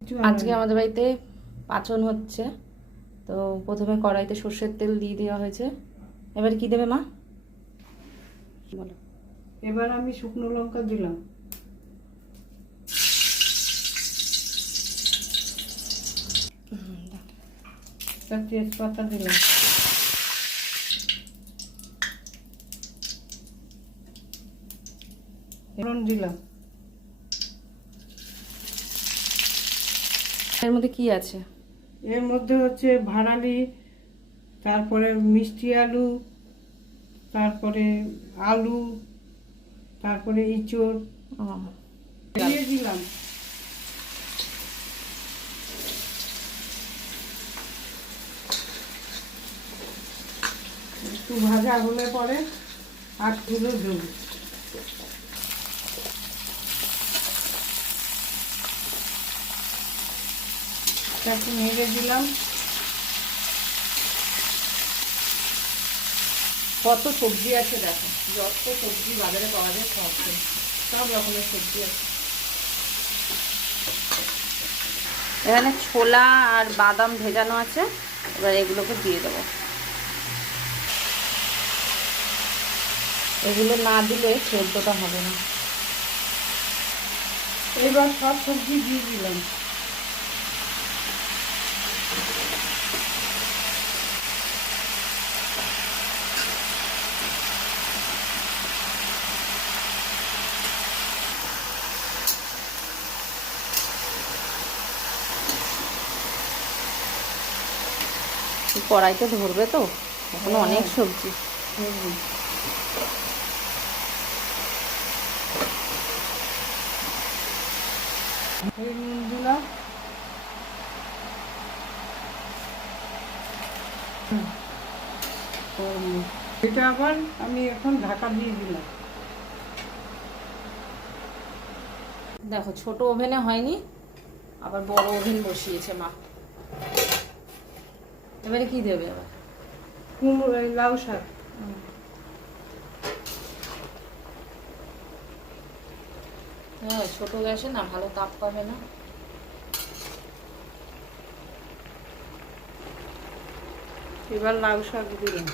আজকে আমাদের বাড়িতে পাচন হচ্ছে, তো প্রথমে কড়াইতে সর্ষের তেল দিয়ে দেওয়া হয়েছে। এবার কি দেবে মা বলো? এবার আমি শুকনো লঙ্কা দিলাম, তেজপাতা দিলাম, ফোড়ন দিলাম। এর মধ্যে কি আছে? এর মধ্যে হচ্ছে ভাড়ালি, তারপরে মিষ্টি আলু, তারপরে আলু, তারপরে ইঁচড় দিয়ে দিলাম। একটু ভাজা হলে পরে আখগুলো দেব। একটু নেড়ে দিলাম। কত সবজি আছে দেখো, যত সবজি বাজারে পাওয়া যায় সব রকমের সবজি আছে। এখানে ছোলা আর বাদাম ভেজানো আছে, এবার এগুলোকে দিয়ে দেবো। এগুলো না দিলে সেদ্ধটা হবে না। এবার সব সবজি দিয়ে দিলাম। কড়াইতে ধরবে তো, এখনো অনেক সবজি। নুন দিলাম, এটা আবার আমি এখন ঢাকা দিয়ে দিলাম। দেখো ছোট ওভেনে হয়নি, আবার বড় ওভেন বসিয়েছে মা। এবারে কি দেবে? আবার কুমড়ো, লাউ শাক। হ্যাঁ, ছোট গ্যাসে না ভালো তাপ পাবে না। এবার লাউ শাক দিলাম।